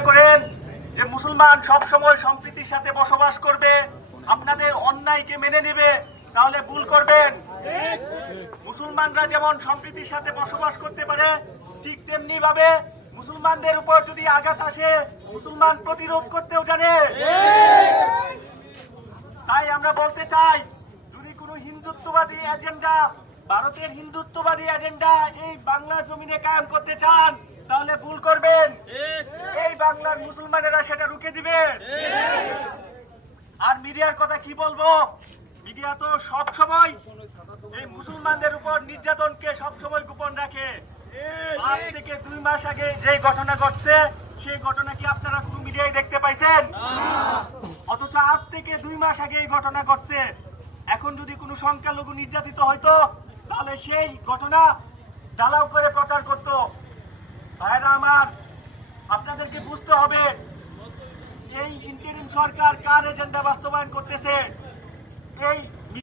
মনে করেন যে মুসলমান সব সময় সম্প্রীতির সাথে বসবাস করবে, আপনাদের অন্যায়কে মেনে নেবে, তাহলে ভুল করবেন। মুসলমানরা যেমন সম্প্রীতির সাথে বসবাস করতে পারে, ঠিক তেমনি ভাবে মুসলমানদের উপর যদি আঘাত আসে, মুসলমান প্রতিরোধ করতেও জানে। তাই আমরা বলতে চাই, যদি কোনো হিন্দুত্ববাদী এজেন্ডা, ভারতের হিন্দুত্ববাদী এজেন্ডা এই বাংলার জমিনে কায়েম করতে চান, তাহলে ভুল করবেন। এই বাংলার মুসলমানেরা সেটা রুখে দিবে। আর মিডিয়ার কথা কি বলবো, মিডিয়া তো সব সময় এই মুসলমানদের উপর নির্যাতনকে সব সময় গোপন রাখে। আজ থেকে 2 মাস আগে যে ঘটনা ঘটছে, সেই ঘটনা কি আপনারা কোনো মিডিয়ায় দেখতে পাইছেন? অথচ আজ থেকে 2 মাস আগে এই ঘটনা ঘটছে। এখন যদি কোনো সংখ্যালঘু নির্যাতিত হইতো, তাহলে সেই ঘটনা ঢালাও করে প্রচার করত। ভাইরা আমার, আপনাদেরকে বুঝতে হবে এই ইন্টারিম সরকার কার এজেন্ডা বাস্তবায়ন করতেছে।